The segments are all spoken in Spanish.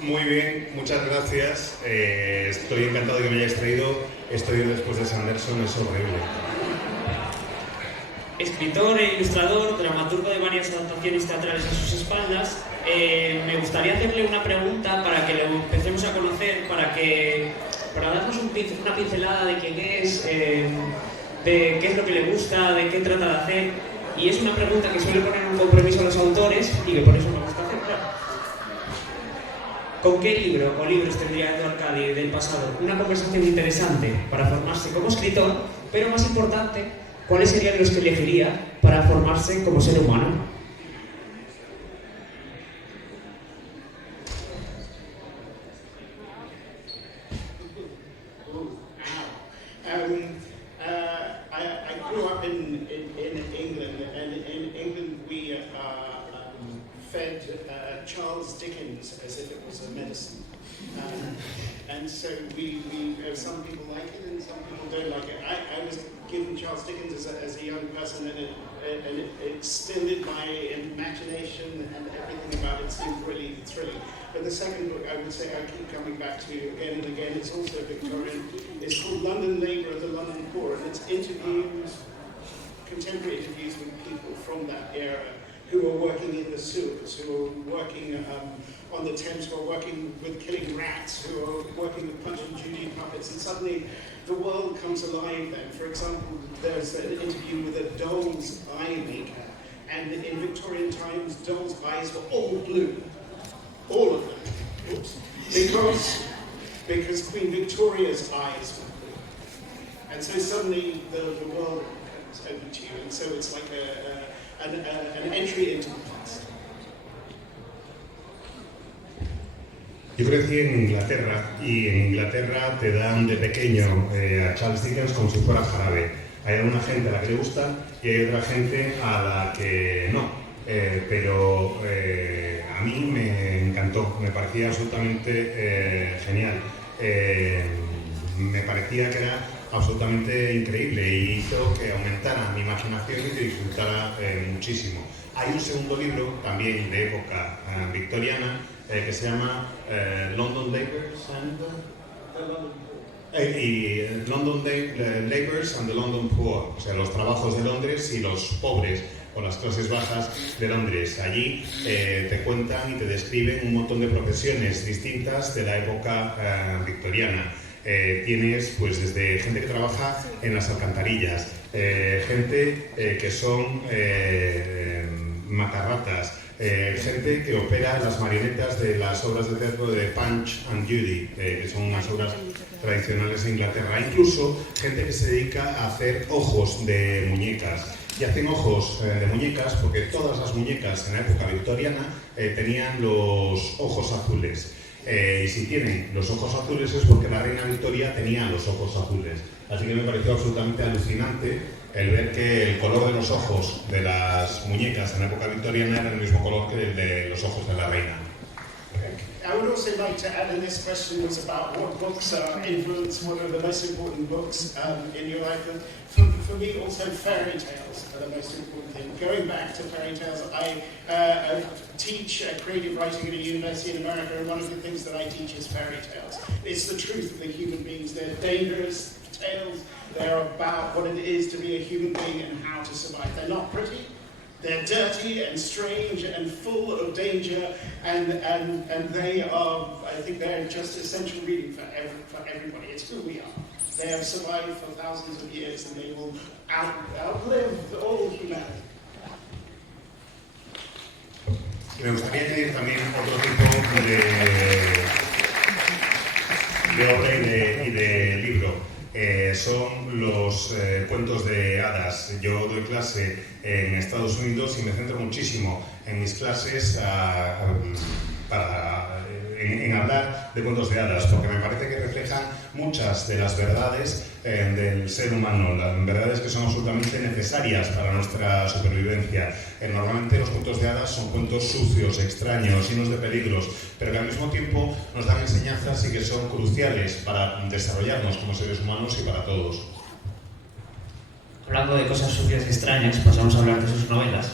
Muy bien, muchas gracias. Estoy encantado de que me hayáis traído. Estoy después de Sanderson, es horrible. Escritor e ilustrador, dramaturgo de varias adaptaciones teatrales a sus espaldas. Me gustaría hacerle una pregunta para que lo empecemos a conocer, para darnos una pincelada de quién es, de qué es lo que le gusta, de qué trata de hacer. Y es una pregunta que suele poner un compromiso a los autores y que por eso me gusta hacer, claro. ¿Con qué libro o libros tendría Edo Arcadi del pasado una conversación interesante para formarse como escritor, pero más importante, cuáles serían los que elegiría para formarse como ser humano? I grew up in England, and in England we fed Charles Dickens as if it was a medicine. And so some people like it and some people don't like it. I was given Charles Dickens as a young person, and it extended my imagination, and everything about it seemed really thrilling. But the second book, I would say, I keep coming back to again and again. It's also Victorian. It's called London Labour and the London Poor, and it's contemporary interviews with people from that era who are working in the sewers, who are working on the Thames, who are working with killing rats, who are working with Punch and Judy puppets, and suddenly the world comes alive then. For example, there's an interview with a doll's eye maker, and in Victorian times, dolls' eyes were all blue. All of them. Oops. Because Queen Victoria's eyes were blue. And so suddenly the world comes open to you, and so it's like an entry into the past. Yo crecí en Inglaterra, y en Inglaterra te dan de pequeño a Charles Dickens como si fuera jarabe. Hay una gente a la que le gusta y hay otra gente a la que no. Pero a mí me encantó, me parecía absolutamente genial. Me parecía que era absolutamente increíble y hizo que aumentara mi imaginación y que disfrutara muchísimo. Hay un segundo libro, también de época victoriana, que se llama London Labours and the London Poor, o sea, los trabajos de Londres y los pobres o las clases bajas de Londres. Allí te cuentan y te describen un montón de profesiones distintas de la época victoriana. Tienes pues desde gente que trabaja en las alcantarillas, gente que son macarratas, gente que opera las marionetas de las obras de teatro de Punch and Judy, que son unas obras tradicionales de Inglaterra, incluso gente que se dedica a hacer ojos de muñecas. Y hacen ojos de muñecas porque todas las muñecas en la época victoriana tenían los ojos azules. Y si tienen los ojos azules es porque la reina Victoria tenía los ojos azules. Así que me pareció absolutamente alucinante el ver que el color de los ojos de las muñecas en la época victoriana era el mismo color que el de los ojos de la reina. I would also like to add, and this question was about what books influence, what are the most important books in your life. And for me, also fairy tales are the most important thing. Going back to fairy tales, I teach creative writing at a university in America, and one of the things that I teach is fairy tales. It's the truth of the human beings. They're dangerous tales. They're about what it is to be a human being and how to survive. They're not pretty. They're dirty and strange and full of danger, and they are, I think they're just essential reading for everybody. It's who we are. They have survived for thousands of years, and they will outlive all humanity. Me gustaría añadir también otro tipo de obra y de libro. Son los cuentos de hadas. Yo doy clase en Estados Unidos y me centro muchísimo en mis clases en hablar de cuentos de hadas, porque me parece que reflejan muchas de las verdades del ser humano, las verdades que son absolutamente necesarias para nuestra supervivencia. Normalmente los cuentos de hadas son cuentos sucios, extraños, llenos de peligros, pero que al mismo tiempo nos dan enseñanzas y que son cruciales para desarrollarnos como seres humanos y para todos. Hablando hablando de cosas sucias y extrañas, pasamos a hablar de sus novelas.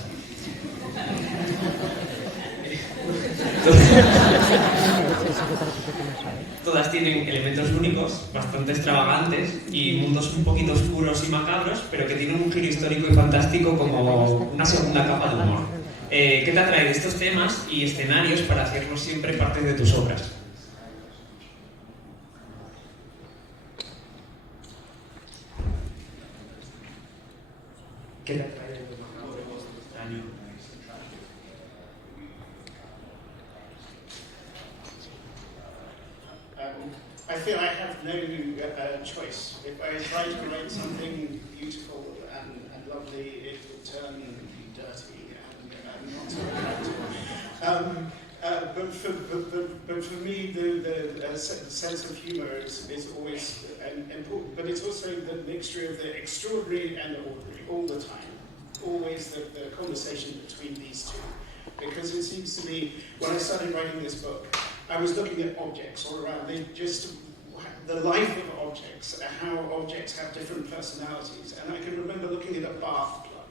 Todas tienen elementos únicos, bastante extravagantes y mundos un poquito oscuros y macabros, pero que tienen un giro histórico y fantástico como una segunda capa de humor. ¿Qué te atrae de estos temas y escenarios para hacerlos siempre parte de tus obras? ¿Qué te atrae de lo macabro, de lo extraño? I feel I have no choice. If I try to write something beautiful and lovely, it will turn dirty and not so attractive. But for me, the sense of humour is always important. But it's also the mixture of the extraordinary and the ordinary all the time. Always the conversation between these two. Because it seems to me, when I started writing this book, I was looking at objects all around. The life of objects, how objects have different personalities. And I can remember looking at a bath plug,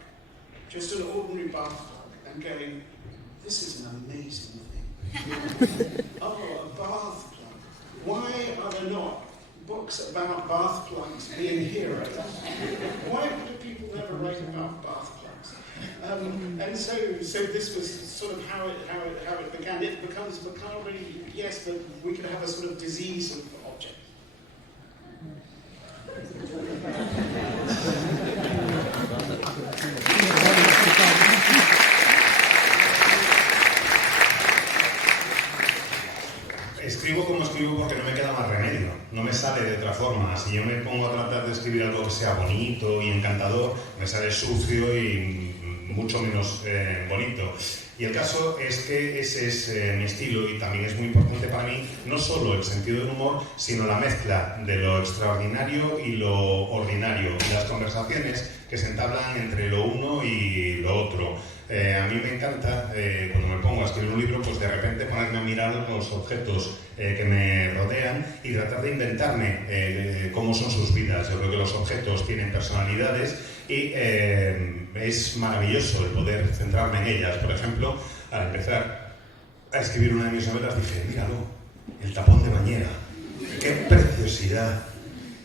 just an ordinary bath plug, and going, this is an amazing thing. Oh, a bath plug. Why are there not books about bath plugs being heroes? Why do people never write about bath plugs? And so this was sort of how it began. It becomes macabre, yes, but we could have a sort of disease of objects. Escribo como escribo porque no me queda más remedio, no me sale de otra forma. Si yo me pongo a tratar de escribir algo que sea bonito y encantador, me sale sucio y mucho menos bonito. Y el caso es que ese es mi estilo y también es muy importante para mí no solo el sentido del humor, sino la mezcla de lo extraordinario y lo ordinario, y las conversaciones que se entablan entre lo uno y lo otro. A mí me encanta, cuando me pongo a escribir un libro, pues de repente ponerme a mirar los objetos que me rodean y tratar de inventarme cómo son sus vidas. Yo creo que los objetos tienen personalidades y es maravilloso el poder centrarme en ellas. Por ejemplo, al empezar a escribir una de mis novelas dije, míralo, el tapón de bañera, qué preciosidad.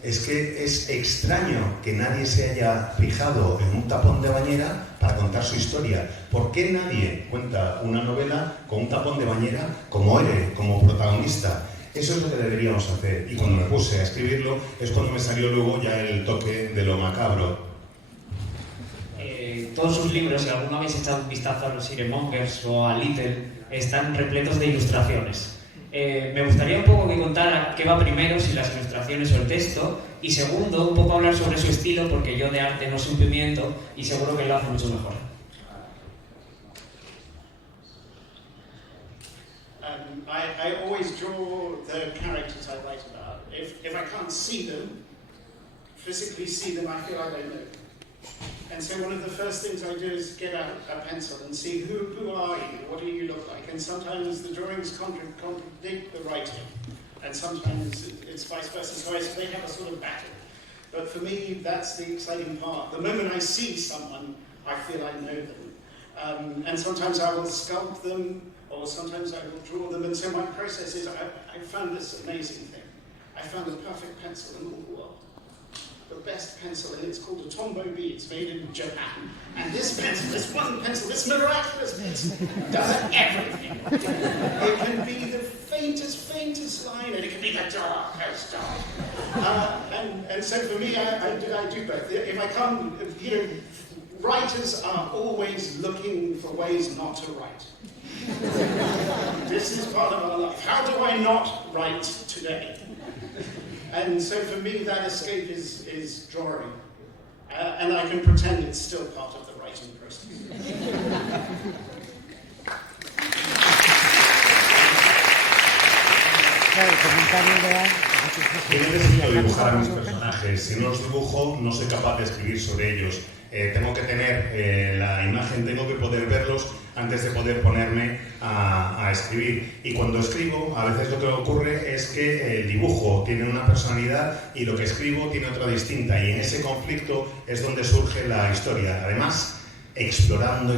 Es que es extraño que nadie se haya fijado en un tapón de bañera para contar su historia. ¿Por qué nadie cuenta una novela con un tapón de bañera como héroe, como protagonista? Eso es lo que deberíamos hacer. Y cuando me puse a escribirlo es cuando me salió luego ya el toque de lo macabro. Todos sus libros, si alguno habéis echado un vistazo a los Iremongers o a Little, están repletos de ilustraciones. Me gustaría un poco que contara qué va primero, si las ilustraciones o el texto, y segundo, un poco hablar sobre su estilo, porque yo de arte no sé un pimiento y seguro que lo hace mucho mejor. I always draw the characters I write about. If I can't see them, physically see them, I feel I don't know. And so one of the first things I do is get out a pencil and see who are you, what do you look like, and sometimes the drawings contradict the writing, and sometimes it's vice versa, so they have a sort of battle. But for me, that's the exciting part. The moment I see someone, I feel I know them. And sometimes I will sculpt them, or sometimes I will draw them, and so my process is, I found this amazing thing. I found the perfect pencil in all the world. The best pencil, and it's called a Tombow B. It's made in Japan. And this pencil, this one pencil, this miraculous pencil, does everything. It can be the faintest line, and it can be the darkest dark. And so for me, I do both. If I come, writers are always looking for ways not to write. This is part of our life. How do I not write today? And so for me, that escape is drawing. And I can pretend it's still part of the writing process. Yo necesito dibujar a mis personajes. Si no los dibujo, no soy capaz de escribir sobre ellos. tengo que tener la imagen, tengo que poder verlos antes de poder ponerme a escribir. Y cuando escribo, a veces lo que ocurre es que el dibujo tiene una personalidad y lo que escribo tiene otra distinta, y en ese conflicto es donde surge la historia. Además, explorando,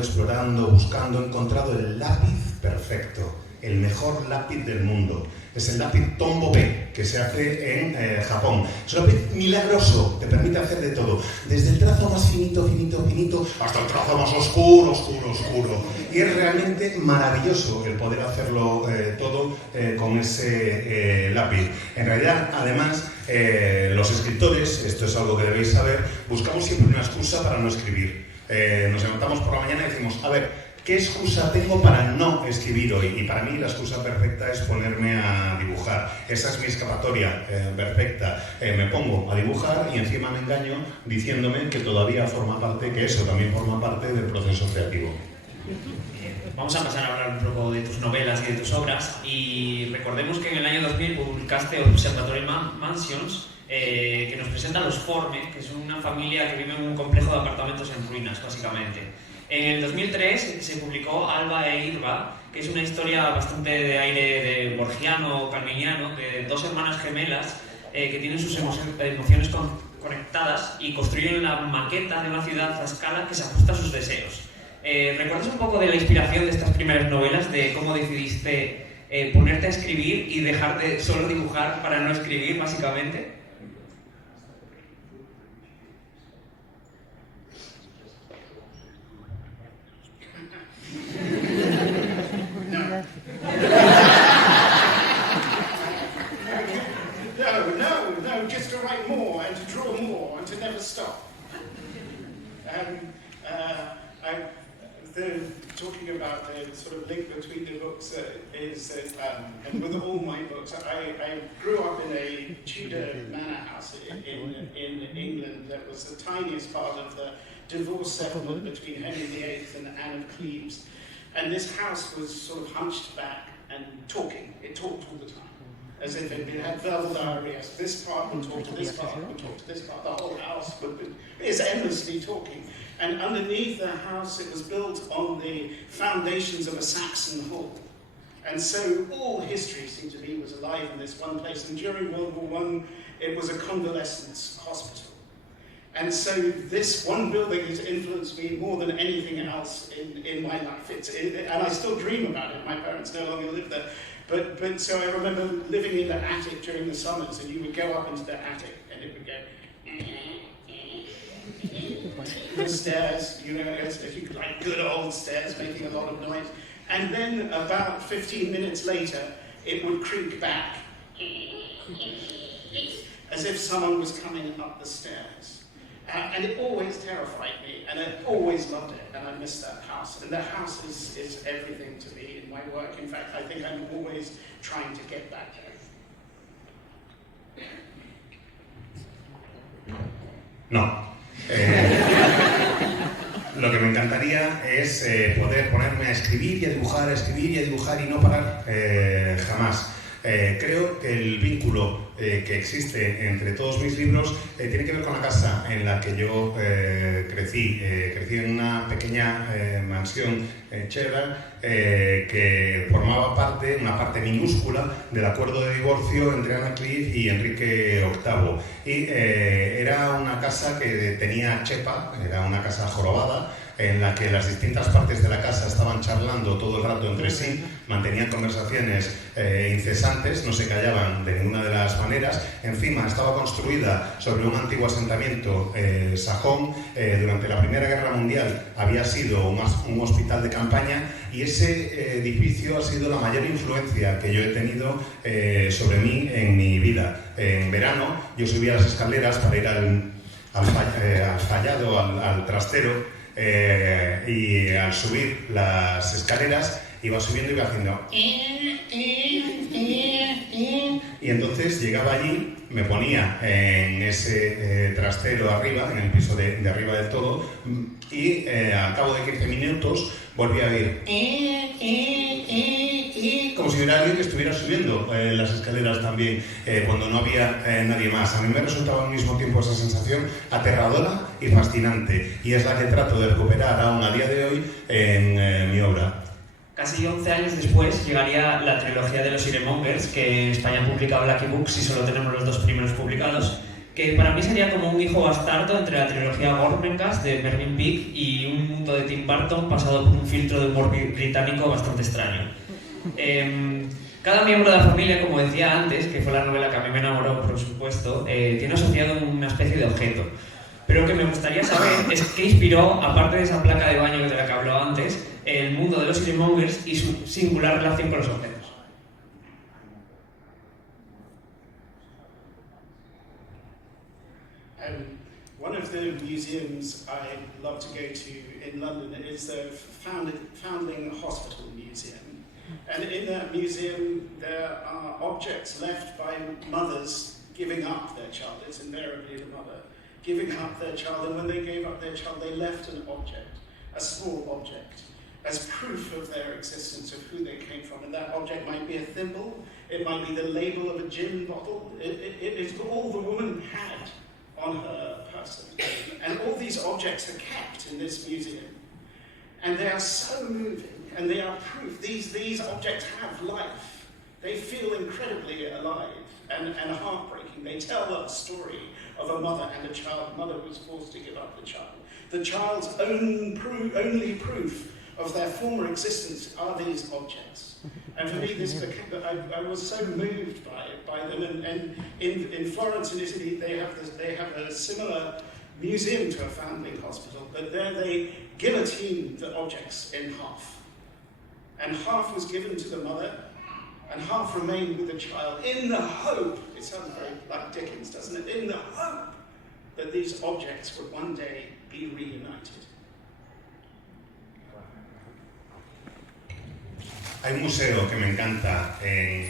buscando, he encontrado el lápiz perfecto, el mejor lápiz del mundo. Es el lápiz Tombow que se hace en Japón. Es un lápiz milagroso, te permite hacer de todo, desde el trazo más finito hasta el trazo más oscuro. Y es realmente maravilloso el poder hacerlo todo con ese lápiz. En realidad, además, los escritores, esto es algo que debéis saber, buscamos siempre una excusa para no escribir. Nos levantamos por la mañana y decimos, a ver, ¿qué excusa tengo para no escribir hoy? Y para mí la excusa perfecta es ponerme a dibujar. Esa es mi escapatoria perfecta. Me pongo a dibujar y encima me engaño diciéndome que todavía forma parte, que eso también forma parte del proceso creativo. Vamos a pasar a hablar un poco de tus novelas y de tus obras. Y recordemos que en el año 2000 publicaste Observatory Mansions, que nos presenta a los Forme, que son una familia que vive en un complejo de apartamentos en ruinas, básicamente. En el 2003 se publicó Alba e Irba, que es una historia bastante de aire de borgiano o calviniano, de dos hermanas gemelas que tienen sus emociones conectadas y construyen la maqueta de una ciudad a escala que se ajusta a sus deseos. ¿Recuerdas un poco de la inspiración de estas primeras novelas, de cómo decidiste ponerte a escribir y dejar de solo dibujar para no escribir, básicamente? No, just to write more and to draw more and to never stop. Talking about the sort of link between the books and with all my books, I grew up in a Tudor manor house in England that was the tiniest part of the divorce settlement between Henry VIII and Anne of Cleves. And this house was sort of hunched back and talking. It talked all the time, as if it had verbal diarrhea. So this part would talk to this part, would talk to this part. The whole house is endlessly talking. And underneath the house, it was built on the foundations of a Saxon hall. And so all history seemed to me was alive in this one place. And during World War I, it was a convalescence hospital. And so this one building has influenced me more than anything else in my life. And I still dream about it. My parents no longer live there. But so I remember living in the attic during the summers, and you would go up into the attic, and it would go the stairs, you know, like good old stairs making a lot of noise. And then about 15 minutes later, it would creak back, as if someone was coming up the stairs. And it always terrified me, and I always loved it, and I miss that house. And that house is everything to me in my work. In fact, I think I'm always trying to get back there. No. Lo que me encantaría es poder ponerme a escribir y a dibujar y no parar jamás. Creo que el vínculo que existe entre todos mis libros tiene que ver con la casa en la que yo crecí. Crecí en una pequeña mansión cheddar que formaba parte, una parte minúscula, del acuerdo de divorcio entre Anne Cliff y Enrique VIII. Y era una casa que tenía chepa, era una casa jorobada, en la que las distintas partes de la casa estaban charlando todo el rato entre sí, mantenían conversaciones incesantes, no se callaban de ninguna de las maneras. Encima estaba construida sobre un antiguo asentamiento sajón. Durante la Primera Guerra Mundial había sido un hospital de campaña, y ese edificio ha sido la mayor influencia que yo he tenido sobre mí en mi vida. En verano yo subía las escaleras para ir al fallado, al trastero, y al subir las escaleras Iba subiendo y iba haciendo... Y entonces llegaba allí, me ponía en ese trastero arriba, en el piso de arriba del todo, y al cabo de 15 minutos volvía a oír... como si hubiera alguien que estuviera subiendo las escaleras también, cuando no había nadie más. A mí me resultaba al mismo tiempo esa sensación aterradora y fascinante, y es la que trato de recuperar aún a día de hoy en mi obra. Casi 11 años después llegaría la trilogía de los Iremongers, que en España publica Blacky Books y solo tenemos los 2 primeros publicados, que para mí sería como un hijo bastardo entre la trilogía Gormenghast de Mervyn Peake y Un mundo de Tim Burton pasado por un filtro de humor británico bastante extraño. Cada miembro de la familia, como decía antes, que fue la novela que a mí me enamoró, por supuesto, tiene asociado una especie de objeto. Pero lo que me gustaría saber es qué inspiró, aparte de esa placa de baño de la que habló antes, el mundo de los Iremongers y su singular relación con los objetos. One of the museums I love to go to in London is the Foundling Hospital Museum. And in that museum there are objects left by mothers giving up their child. It's invariably the mother giving up their child, and when they gave up their child they left an object, a small object, as proof of their existence, of who they came from. And that object might be a thimble, it might be the label of a gin bottle, it's all the woman had on her person. And all these objects are kept in this museum. And they are so moving, and they are proof. These objects have life. They feel incredibly alive and heartbreaking. They tell a story of a mother and a child. Mother was forced to give up the child. The child's only proof of their former existence are these objects. And for me, I was so moved by them. And in Florence, in Italy, they have a similar museum to a foundling hospital, but there they guillotine the objects in half. And half was given to the mother, and half remained with the child in the hope, it sounds very like Dickens, doesn't it? In the hope that these objects would one day be reunited. Hay un museo que me encanta en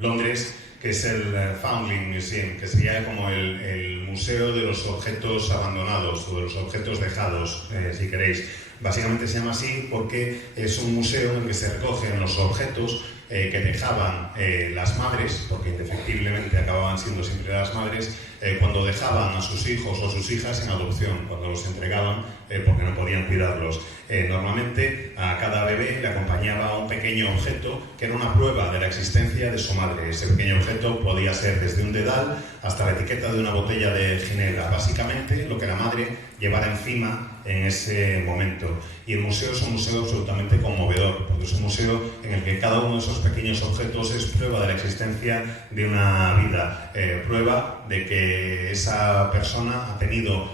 Londres, que es el Foundling Museum, que sería como el museo de los objetos abandonados o de los objetos dejados, si queréis. Básicamente se llama así porque es un museo en el que se recogen los objetos que dejaban las madres, porque indefectiblemente acababan siendo siempre las madres, cuando dejaban a sus hijos o sus hijas en adopción, cuando los entregaban porque no podían cuidarlos. Normalmente a cada bebé le acompañaba un pequeño objeto que era una prueba de la existencia de su madre. Ese pequeño objeto podía ser desde un dedal hasta la etiqueta de una botella de ginebra, básicamente lo que la madre llevara encima en ese momento. Y el museo es un museo absolutamente conmovedor, porque es un museo en el que cada uno de esos pequeños objetos es prueba de la existencia de una vida, prueba de que esa persona ha tenido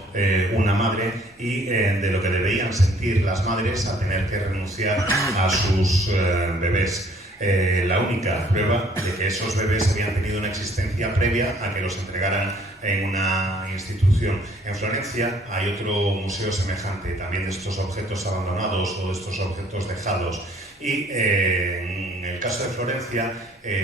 una madre y de lo que deberían sentir las madres a tener que renunciar a sus bebés. La única prueba de que esos bebés habían tenido una existencia previa a que los entregaran en una institución. En Florencia hay otro museo semejante, también de estos objetos abandonados o de estos objetos dejados. Y en el caso de Florencia,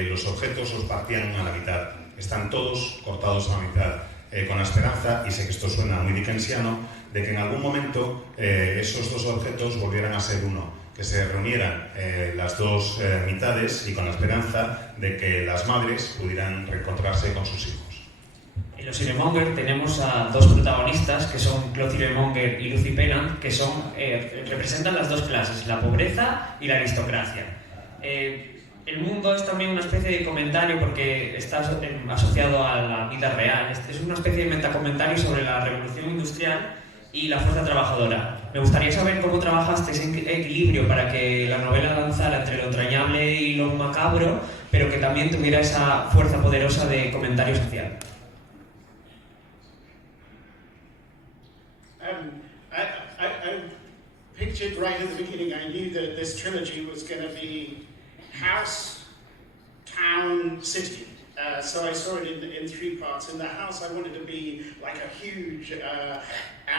los objetos los partían a la mitad. Están todos cortados a la mitad, con la esperanza, y sé que esto suena muy dickensiano, de que en algún momento esos dos objetos volvieran a ser uno, que se reunieran las dos mitades y con la esperanza de que las madres pudieran reencontrarse con sus hijos. En los Iremonger tenemos a dos protagonistas, que son Claude Iremonger y Lucy Pennant, que representan las dos clases, la pobreza y la aristocracia. El mundo es también una especie de comentario porque está asociado a la vida real. Es una especie de metacomentario sobre la revolución industrial y la fuerza trabajadora. Me gustaría saber cómo trabajaste ese equilibrio para que la novela lanzara entre lo entrañable y lo macabro, pero que también tuviera esa fuerza poderosa de comentario social. I pictured right at the beginning, I knew that this trilogy was going to be house, town, city. So I saw it in three parts. In the house, I wanted to be like a huge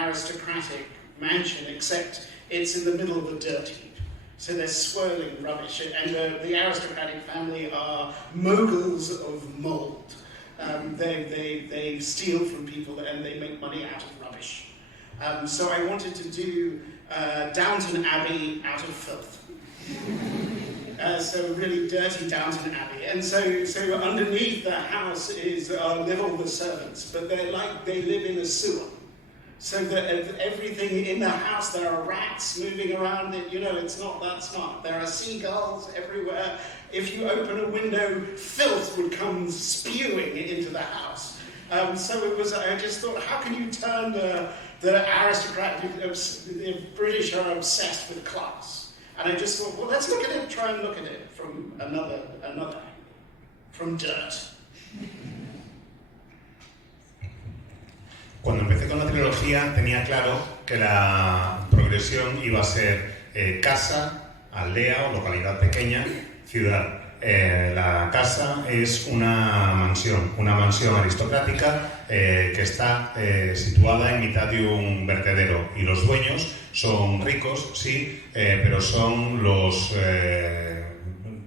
aristocratic mansion, except it's in the middle of a dirt heap. So they're swirling rubbish, and the aristocratic family are moguls of mould. They steal from people and they make money out of rubbish. So I wanted to do Downton Abbey out of filth. So really dirty Downton Abbey. And so underneath the house live all the servants, but they live in a sewer. So that everything in the house, there are rats moving around it, it's not that smart. There are seagulls everywhere. If you open a window, filth would come spewing into the house. So I just thought, how can you turn the aristocrat, the British are obsessed with class. And I just thought, well, let's try and look at it from another from dirt. Cuando empecé con la trilogía tenía claro que la progresión iba a ser casa, aldea o localidad pequeña, ciudad. La casa es una mansión aristocrática que está situada en mitad de un vertedero y los dueños son ricos, sí, pero son los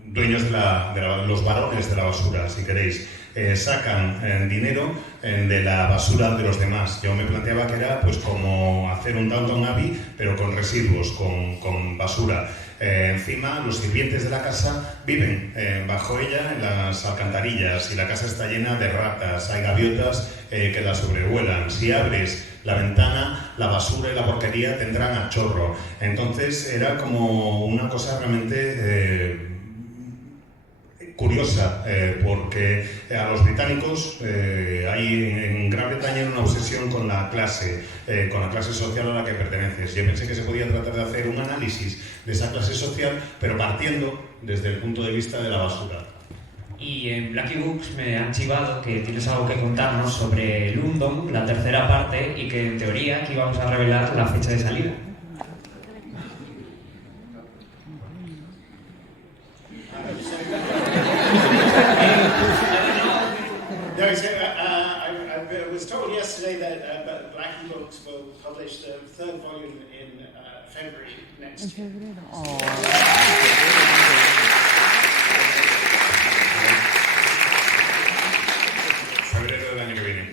dueños de los varones de la basura, si queréis. Sacan dinero de la basura de los demás. Yo me planteaba que era pues como hacer un Downton Abbey, pero con residuos, con basura. Encima, los sirvientes de la casa viven bajo ella en las alcantarillas y la casa está llena de ratas, hay gaviotas que la sobrevuelan. Si abres la ventana, la basura y la porquería tendrán a chorro. Entonces era como una cosa realmente curiosa, porque a los británicos hay en Gran Bretaña una obsesión con la clase social a la que perteneces. Yo pensé que se podía tratar de hacer un análisis de esa clase social, pero partiendo desde el punto de vista de la basura. Y en Blackie Books me han chivado que tienes algo que contarnos sobre London, la tercera parte, y que en teoría aquí vamos a revelar la fecha de salida. No, so, I was told yesterday that Blackie Books will publish the third volume in February next year. Febrero del año que viene.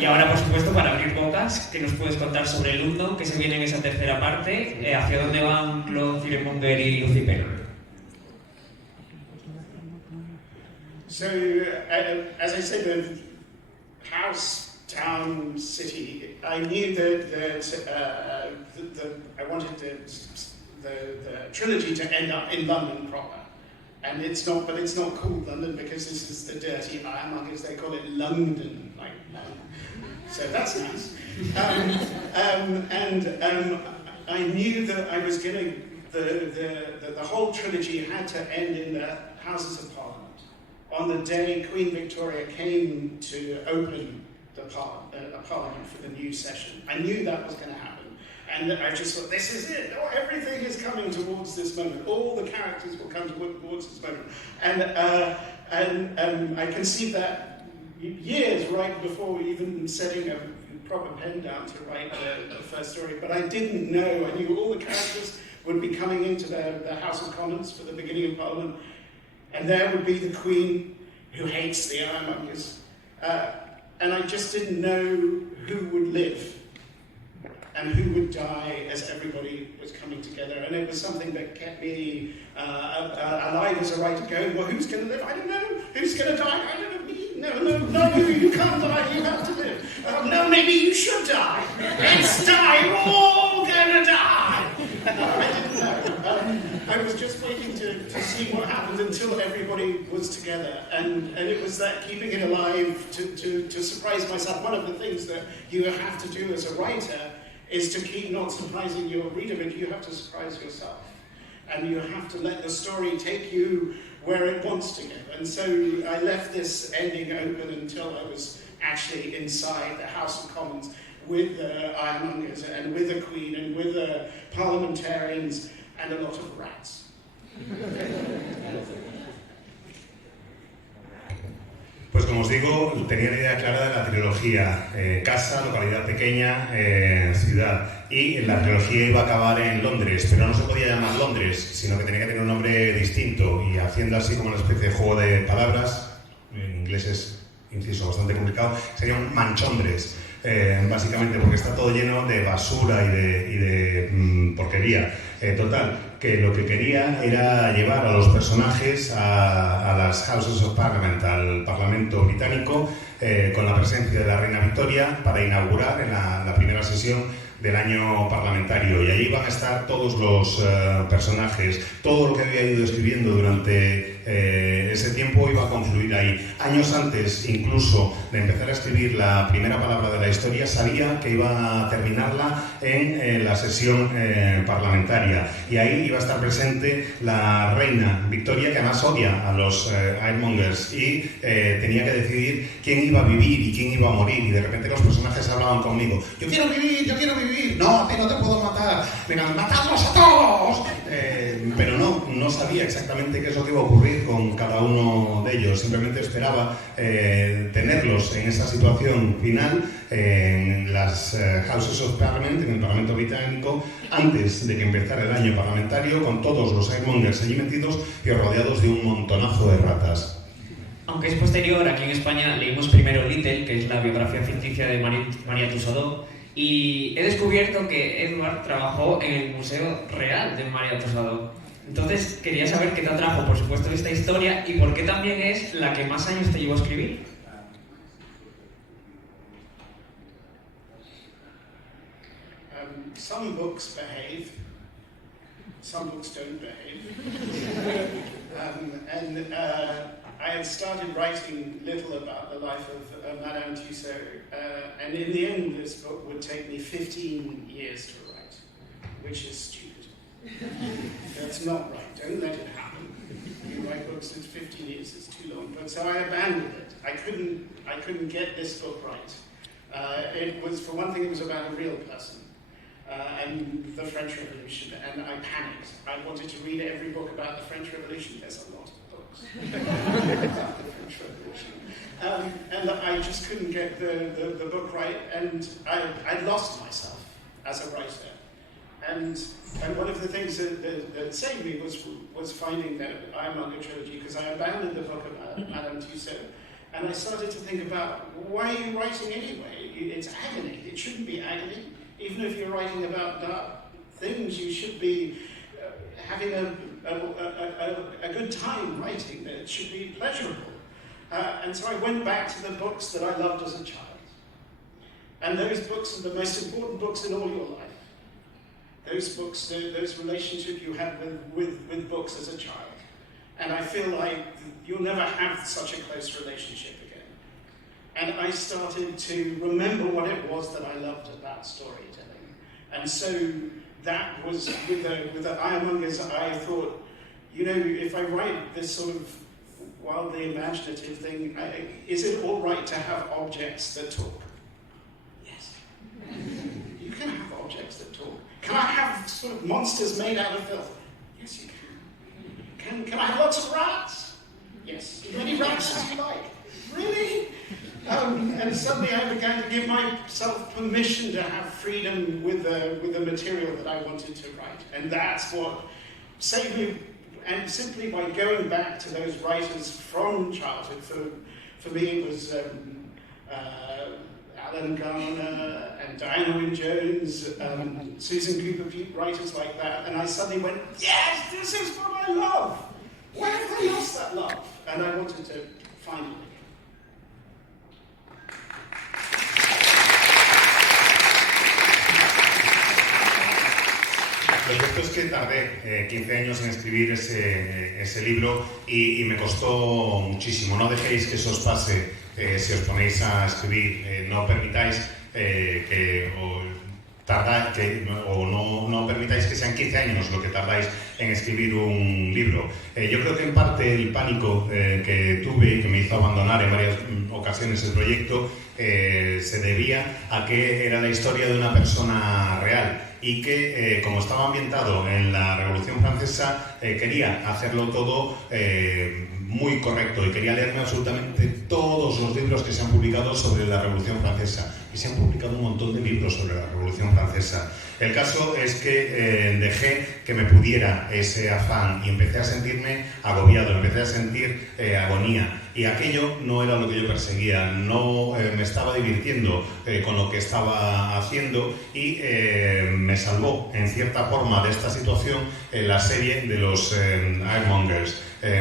Y ahora, por supuesto, para abrir bocas, ¿qué nos puedes contar sobre London, que se viene en esa tercera parte? ¿Hacia dónde van Claude Firemonger y Lucy Penn? So, as I said, the house, town, city, I knew that I wanted the trilogy to end up in London proper. And it's not called London because this is the dirty ironmongers, they call it London, like London. So that's nice. I knew that I was going to, the whole trilogy had to end in the Houses of Parliament. On the day Queen Victoria came to open the Parliament for the new session, I knew that was going to happen. And I just thought, this is it. Oh, everything is coming towards this moment. All the characters will come towards this moment. And I conceived that years right before even setting a proper pen down to write the first story. But I didn't know. I knew all the characters would be coming into the House of Commons for the beginning of Parliament. And there would be the Queen, who hates the ironmongers. And I just didn't know who would live and who would die as everybody was coming together. And it was something that kept me alive as a writer, going, well, who's going to live? I don't know. Who's going to die? I don't know. Me? No, you can't die. You have to live. No, maybe you should die. Let's die. We're all going to die. I didn't know. I was just waiting to see what happened until everybody was together. And it was that keeping it alive to surprise myself. One of the things that you have to do as a writer is to keep not surprising your reader, but you have to surprise yourself. And you have to let the story take you where it wants to go. And so I left this ending open until I was actually inside the House of Commons with the ironmongers and with the Queen and with the parliamentarians and a lot of rats. Pues como os digo, tenía la idea clara de la trilogía, casa, localidad pequeña, ciudad, y la trilogía iba a acabar en Londres, pero no se podía llamar Londres, sino que tenía que tener un nombre distinto, y haciendo así como una especie de juego de palabras, en inglés es, inciso, bastante complicado, sería un Manchondres, básicamente, porque está todo lleno de basura y de porquería. Total, que lo que quería era llevar a los personajes a las Houses of Parliament, al Parlamento británico, con la presencia de la Reina Victoria, para inaugurar en la primera sesión del año parlamentario. Y ahí van a estar todos los personajes, todo lo que había ido escribiendo durante ese tiempo iba a confluir ahí. Años antes, incluso, de empezar a escribir la primera palabra de la historia, sabía que iba a terminarla en la sesión parlamentaria. Y ahí iba a estar presente la Reina Victoria, que además odia a los Ironmongers, y tenía que decidir quién iba a vivir y quién iba a morir. Y de repente los personajes hablaban conmigo: yo quiero vivir, yo quiero vivir. No, a ti no te puedo matar. Venga, matadlos a todos. Pero no sabía exactamente qué es lo que iba a ocurrir con cada uno de ellos. Simplemente esperaba tenerlos en esa situación final en las Houses of Parliament, en el Parlamento británico, antes de que empezara el año parlamentario, con todos los Ironmongers allí metidos y rodeados de un montonazo de ratas. Aunque es posterior, aquí en España leímos primero Little, que es la biografía ficticia de María Tussaudó, y he descubierto que Edward trabajó en el Museo Real de María Tussaudó. Entonces quería saber qué te atrajo, por supuesto, esta historia y por qué también es la que más años te llevó a escribir. Some books behave, some books don't behave. I had started writing little about the life of Madame Tussaud, and in the end this book would take me 15 years to write, which is stupid. That's not right, don't let it happen. You write books in 15 years, it's too long. But so I abandoned it. I couldn't get this book right. It was, for one thing, it was about a real person. And the French Revolution, and I panicked. I wanted to read every book about the French Revolution. There's a lot of books about the French Revolution. And I just couldn't get the book right, and I lost myself as a writer. And one of the things that saved me was finding that Ironmonger trilogy, because I abandoned the book of Madame Tussaud, and I started to think about, why are you writing anyway? It's agony. It shouldn't be agony. Even if you're writing about dark things, you should be having a good time writing. It should be pleasurable. And so I went back to the books that I loved as a child. And those books are the most important books in all your life. Those books, those relationships you had with books as a child. And I feel like you'll never have such a close relationship again. And I started to remember what it was that I loved about storytelling. And so that was, with the Ironmongers, I thought, you know, if I write this sort of wildly imaginative thing, is it all right to have objects that talk? Yes. You can have objects that talk. Can I have sort of monsters made out of filth? Yes, you can. Can I have lots of rats? Yes. As many rats as you like. Really? And suddenly I began to give myself permission to have freedom with the material that I wanted to write. And that's what saved me. And simply by going back to those writers from childhood, for me it was Alan Garner and Diana Wynne Jones, Susan Cooper Pugh, writers like that. And I suddenly went, yes, this is what I love. Where have I lost that love? And I wanted to find it. Lo cierto es que tardé 15 años en escribir ese libro y me costó muchísimo. No dejéis que eso os pase si os ponéis a escribir. No permitáis no permitáis que sean 15 años lo que tardáis en escribir un libro. Yo creo que en parte el pánico que tuve y que me hizo abandonar en varias ocasiones el proyecto se debía a que era la historia de una persona real y que, como estaba ambientado en la Revolución Francesa, quería hacerlo todo muy correcto y quería leerme absolutamente todos los libros que se han publicado sobre la Revolución Francesa. Y se han publicado un montón de libros sobre la Revolución Francesa. El caso es que dejé que me pudiera ese afán y empecé a sentirme agobiado, empecé a sentir agonía. Y aquello no era lo que yo perseguía, no me estaba divirtiendo con lo que estaba haciendo y me salvó en cierta forma de esta situación la serie de los Ironmongers.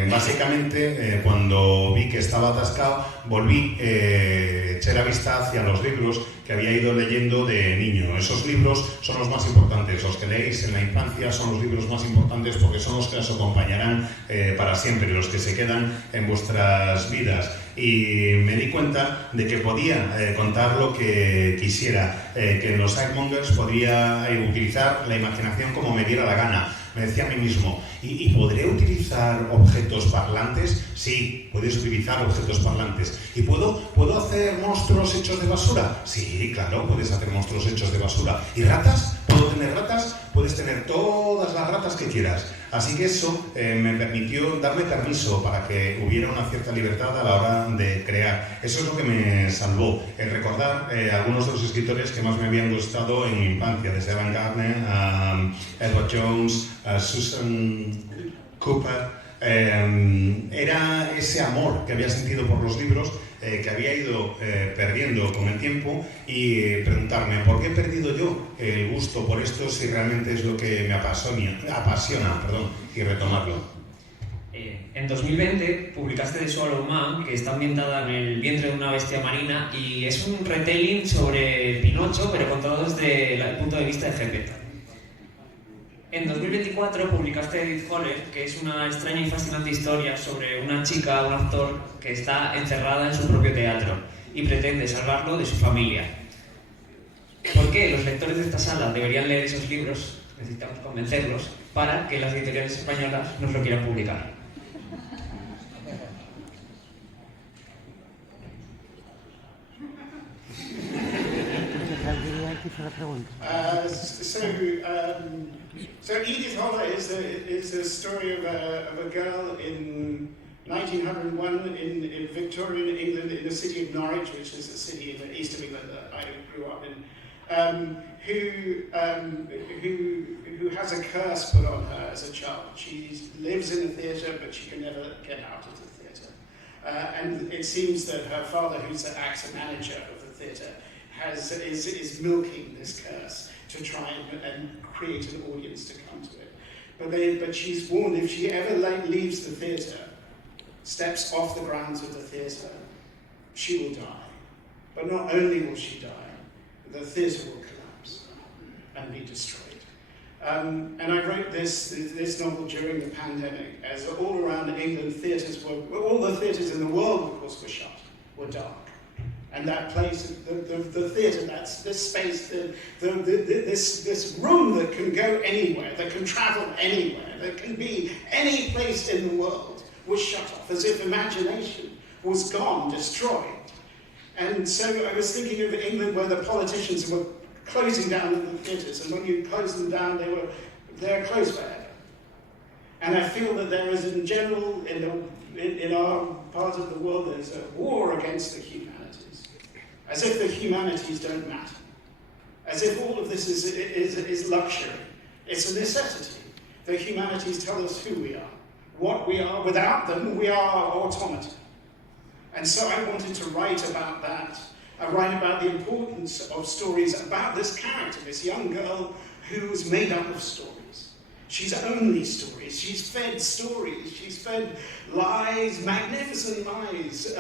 Básicamente, cuando vi que estaba atascado, volví, eché la vista hacia los libros que había ido leyendo de niño. Esos libros son los más importantes, los que leéis en la infancia son los libros más importantes porque son los que os acompañarán para siempre, los que se quedan en vuestras vidas. Y me di cuenta de que podía contar lo que quisiera, que en los Ironmongers podría utilizar la imaginación como me diera la gana. Me decía a mí mismo, ¿y podré utilizar objetos parlantes? Sí, puedes utilizar objetos parlantes. ¿Y puedo hacer monstruos hechos de basura? Sí, claro, puedes hacer monstruos hechos de basura. ¿Y ratas? ¿Puedo tener ratas? Puedes tener todas las ratas que quieras. Así que eso me permitió darme permiso para que hubiera una cierta libertad a la hora de crear. Eso es lo que me salvó, el recordar algunos de los escritores que más me habían gustado en mi infancia, desde Alan Gardner a Edward Jones, a Susan Cooper. Era ese amor que había sentido por los libros que había ido perdiendo con el tiempo y preguntarme ¿por qué he perdido yo el gusto por esto si realmente es lo que me apasiona, y retomarlo. En 2020 publicaste The Swallow Man, que está ambientada en el vientre de una bestia marina y es un retelling sobre Pinocho, pero contado desde el punto de vista de Geppetto. En 2024 publicaste Edith Holland, que es una extraña y fascinante historia sobre una chica, un actor, que está encerrada en su propio teatro y pretende salvarlo de su familia. ¿Por qué los lectores de esta sala deberían leer esos libros? Necesitamos convencerlos para que las editoriales españolas nos lo quieran publicar. So Edith Holland is a story of a girl in 1901 in Victorian England, in the city of Norwich, which is a city in the east of England that I grew up in, who has a curse put on her as a child. She lives in the theatre, but she can never get out of the theatre. And it seems that her father, who's the actor manager of the theatre, is milking this curse to try and create an audience to come to it. But she's warned if she ever leaves the theatre, steps off the grounds of the theatre, she will die. But not only will she die, the theatre will collapse and be destroyed. And I wrote this novel during the pandemic, as all around England all the theatres in the world, of course, were shut, were dark. And that place, the theatre, that's this space, this room that can go anywhere, that can travel anywhere, that can be any place in the world, was shut off, as if imagination was gone, destroyed. And so I was thinking of England, where the politicians were closing down the theatres, and when you close them down, they're closed forever. And I feel that there is, in general, in our part of the world, there's a war against the humanities. As if the humanities don't matter. As if all of this is luxury. It's a necessity. The humanities tell us who we are, what we are. Without them, we are automata. And so I wanted to write about that. I write about the importance of stories about this character, this young girl who's made up of stories. She's only stories. She's fed stories. She's fed lies, magnificent lies,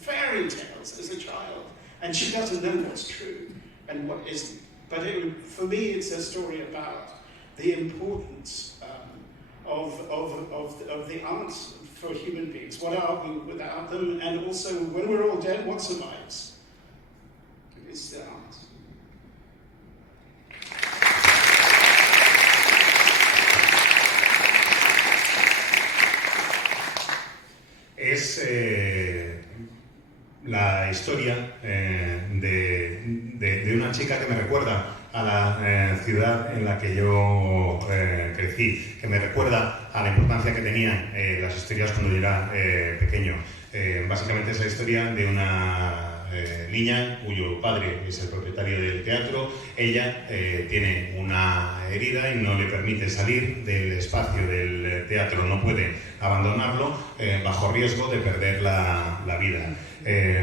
fairy tales as a child. And she doesn't know what's true and what isn't. But for me, it's a story about the importance of the arts for human beings. What are we without them? And also, when we're all dead, what survives? It's the arts. Es la historia de una chica que me recuerda a la ciudad en la que yo crecí, que me recuerda a la importancia que tenían las historias cuando yo era pequeño. Básicamente es la historia de una niña cuyo padre es el propietario del teatro. Ella tiene una herida y no le permite salir del espacio del teatro, no puede abandonarlo bajo riesgo de perder la vida.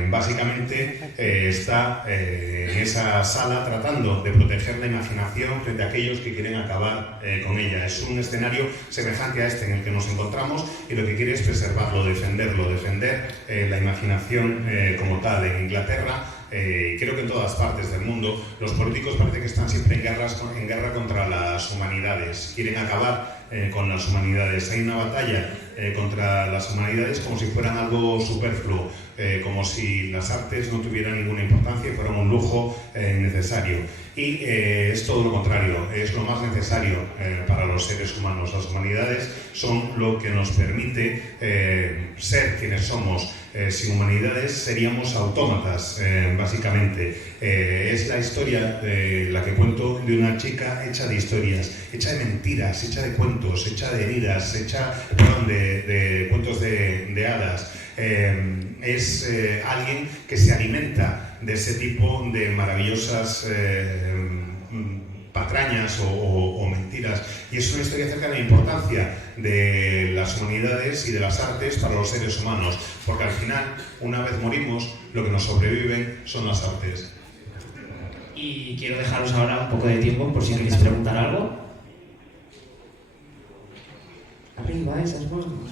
Básicamente está en esa sala tratando de proteger la imaginación frente a aquellos que quieren acabar con ella. Es un escenario semejante a este en el que nos encontramos y lo que quiere es preservarlo, defenderlo, defender la imaginación como tal. En Inglaterra, creo que en todas partes del mundo, los políticos parece que están siempre en guerra contra las humanidades, quieren acabar con las humanidades. Hay una batalla contra las humanidades como si fueran algo superfluo, como si las artes no tuvieran ninguna importancia y fueran un lujo necesario. Y es todo lo contrario, es lo más necesario para los seres humanos. Las humanidades son lo que nos permite ser quienes somos. Sin humanidades seríamos autómatas, básicamente. Es la historia, la que cuento, de una chica hecha de historias, hecha de mentiras, hecha de cuentos, hecha de heridas, hecha de cuentos de hadas. Es alguien que se alimenta de ese tipo de maravillosas patrañas o mentiras, y es una historia acerca de la importancia de las humanidades y de las artes para los seres humanos, porque al final, una vez morimos, lo que nos sobreviven son las artes. Y quiero dejaros ahora un poco de tiempo por si queréis preguntar algo. Arriba esas manos.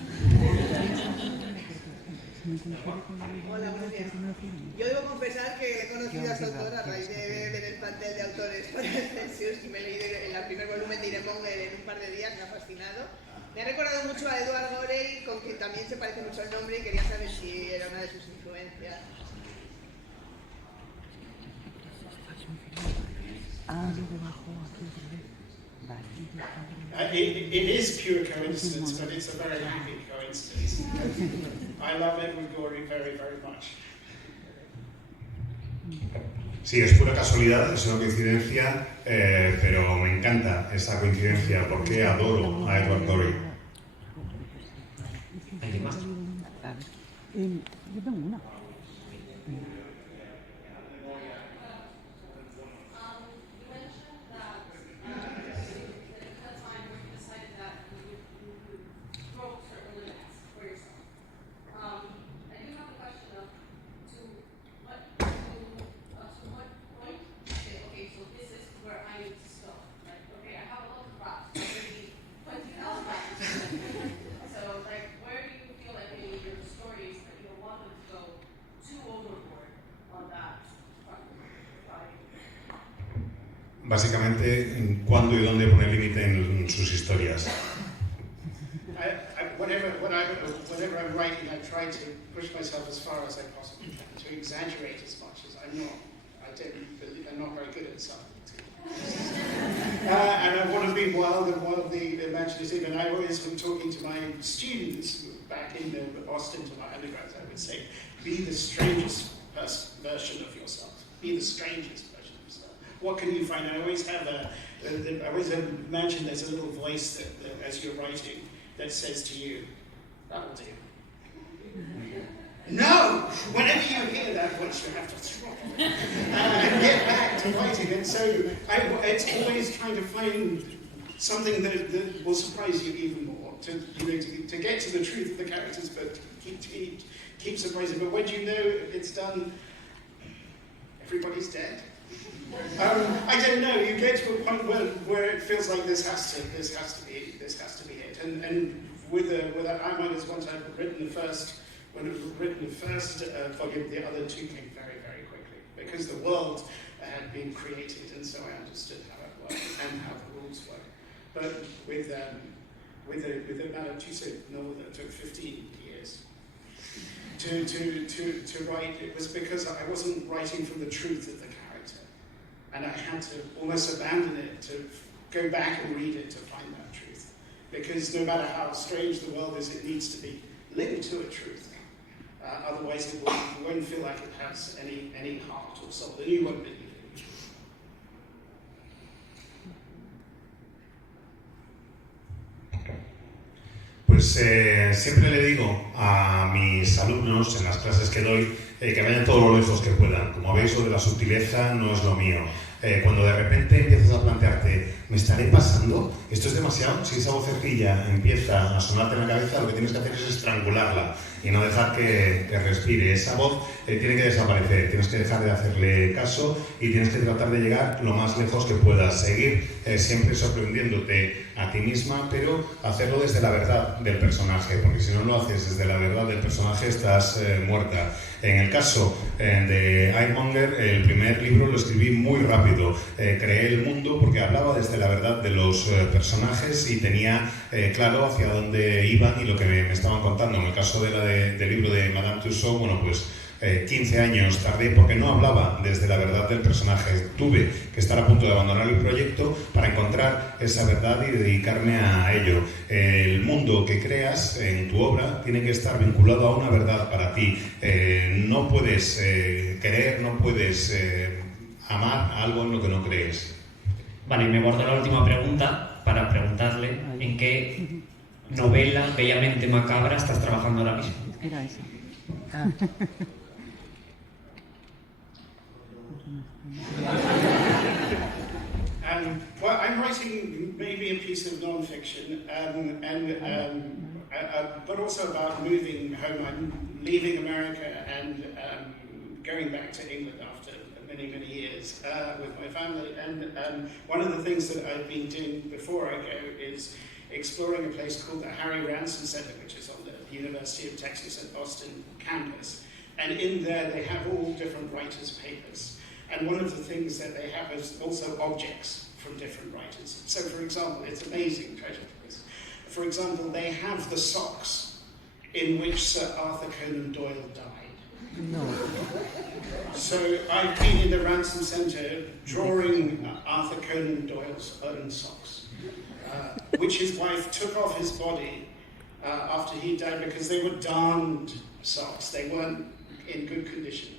Hola, buenos días. Yo debo confesar que he conocido a esta autora a raíz de ver el plantel de autores para el Census y me he leído el primer volumen de Irene Monger en un par de días, me ha fascinado. Me ha recordado mucho a Edward Gorey, con quien también se parece mucho el nombre, y quería saber si era una de sus influencias. It is pure coincidence, but it's a very happy coincidence. I love Edward Gorey very, very much. Sí, es pura casualidad, es una coincidencia, pero me encanta esa coincidencia porque adoro a Edward Gorey. ¿Alguien más? Yo tengo una. Básicamente, ¿cuándo y dónde poner límite en sus historias? Whenever I'm writing, I try to push myself as far as I possibly can, to exaggerate as much as I'm not very good at something. And I want to be wild and wildly imaginative, and I always, when talking to my students back in Austin, to my undergrads, I would say, be the strangest version of yourself. Be the strangest version of yourself. What can you find? I always imagine there's a little voice that as you're writing, that says to you, that'll do. No! Whenever you hear that voice, you have to throttle it and get back to writing. And so it's always trying to find something that will surprise you even more, to get to the truth of the characters, but keep surprising. But when you know it's done, everybody's dead. I don't know. You get to a point where it feels like this has to be it. And with I Minus Once I'd written the first volume, the other two came very, very quickly because the world had been created, and so I understood how it worked and how the rules work. But with the Massachusetts novel that took 15 years to write, it was because I wasn't writing from the truth of the character, and I had to almost abandon it to go back and read it to find that truth. Because no matter how strange the world is, it needs to be linked to a truth. Otherwise, it won't feel like it has any heart or soul, and you won't believe it. Pues siempre le digo a mis alumnos en las clases que doy que vayan todo lo lejos que puedan. Como veis, lo de la sutileza no es lo mío. Cuando de repente empiezas a plantearte, ¿me estaré pasando? ¿Esto es demasiado? Si esa vocecilla empieza a sonarte en la cabeza, lo que tienes que hacer es estrangularla y no dejar que respire. Esa voz tiene que desaparecer, tienes que dejar de hacerle caso y tienes que tratar de llegar lo más lejos que puedas. Seguir siempre sorprendiéndote a ti misma, pero hacerlo desde la verdad del personaje, porque si no lo haces desde la verdad del personaje estás muerta. En el caso de Ironmonger, el primer libro lo escribí muy rápido. Creé el mundo porque hablaba desde la verdad de los personajes y tenía claro hacia dónde iban y lo que me estaban contando. En el caso del libro de Madame Tussauds, bueno, pues 15 años tardé porque no hablaba desde la verdad del personaje. Tuve que estar a punto de abandonar el proyecto para encontrar esa verdad y dedicarme a ello. El mundo que creas en tu obra tiene que estar vinculado a una verdad para ti. No puedes querer, no puedes amar algo en lo que no crees. Vale, y me guardo la última pregunta para preguntarle en qué novela bellamente macabra estás trabajando ahora mismo. Era esa. Well, I'm writing maybe a piece of non-fiction, but also about moving home. I'm leaving America and going back to England after many, many years with my family. And one of the things that I've been doing before I go is exploring a place called the Harry Ransom Center, which is on the University of Texas at Austin campus. And in there they have all different writers' papers. And one of the things that they have is also objects from different writers. So, for example, it's amazing treasure because, for example, they have the socks in which Sir Arthur Conan Doyle died. No. So I've been in the Ransom Center drawing Arthur Conan Doyle's own socks, which his wife took off his body after he died because they were darned socks. They weren't in good condition,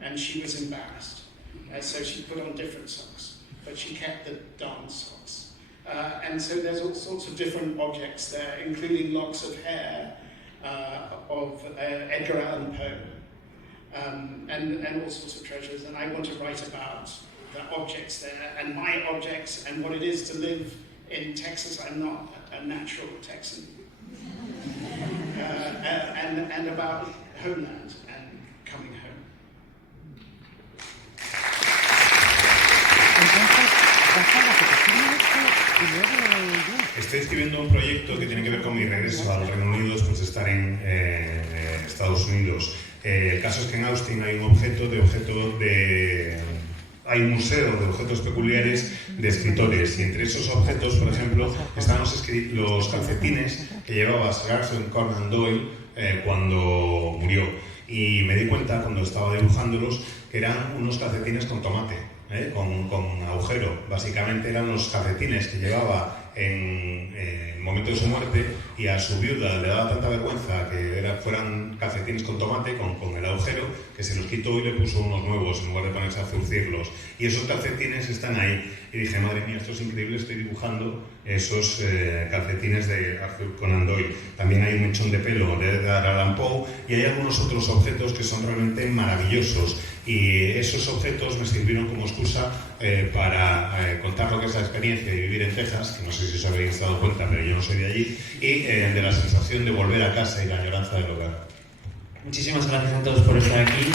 and she was embarrassed. So she put on different socks, but she kept the darned socks. And so there's all sorts of different objects there, including locks of hair of Edgar Allan Poe, and all sorts of treasures. And I want to write about the objects there, and my objects, and what it is to live in Texas. I'm not a natural Texan. And about homeland and coming home. Estoy escribiendo un proyecto que tiene que ver con mi regreso al Reino Unido después de estar en Estados Unidos. El caso es que en Austin hay hay un museo de objetos peculiares de escritores y entre esos objetos, por ejemplo, están los calcetines que llevaba Sir Arthur Conan Doyle cuando murió. Y me di cuenta cuando estaba dibujándolos que eran unos calcetines con tomate, con agujero. Básicamente eran los calcetines que llevaba en el momento de su muerte y a su viuda le daba tanta vergüenza que fueran calcetines con tomate, con el agujero, que se los quitó y le puso unos nuevos en lugar de ponerse a zurcirlos. Y esos calcetines están ahí. Y dije, madre mía, esto es increíble, estoy dibujando esos calcetines de Arthur Conan Doyle. También hay un mechón de pelo de Edgar Allan Poe y hay algunos otros objetos que son realmente maravillosos. Y esos objetos me sirvieron como excusa para contar lo que es la experiencia de vivir en Texas, que no sé si os habéis dado cuenta, pero yo no soy de allí, y de la sensación de volver a casa y la añoranza del hogar. Muchísimas gracias a todos por estar aquí.